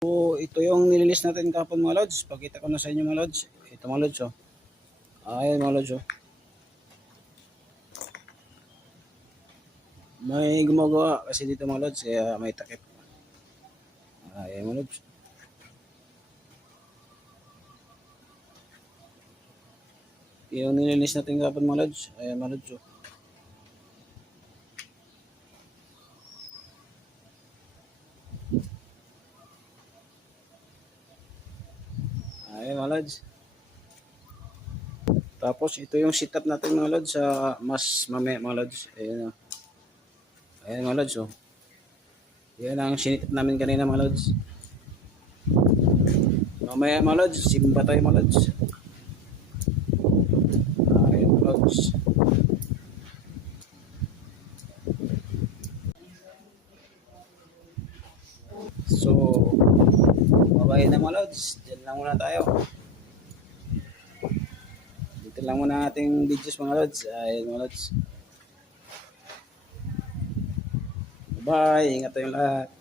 So, ito yung nililis natin kahapon mga lods. Pakita ko na sa inyo mga lods. Ito mga lods oh. Ayan mga lods oh. May gumagawa kasi dito mga lods kaya may takip. Ayan mga lods. Yung nililis natin kahapon mga lods. Ayan mga lods oh. Ayan mga lods. Tapos ito yung setup natin mga lods sa mas mamaya mga lods. Ayan oh. Ayan mga lods oh. Yan ang sinitap namin kanina mga lods. Mamaya mga lods, simba tayo mga lods. Ayan mga lods. So, bye na mga lods. Diyan lang muna tayo. Dito lang muna ating videos mga lods. Ayan mga lods. Bye. Ingat tayong lahat.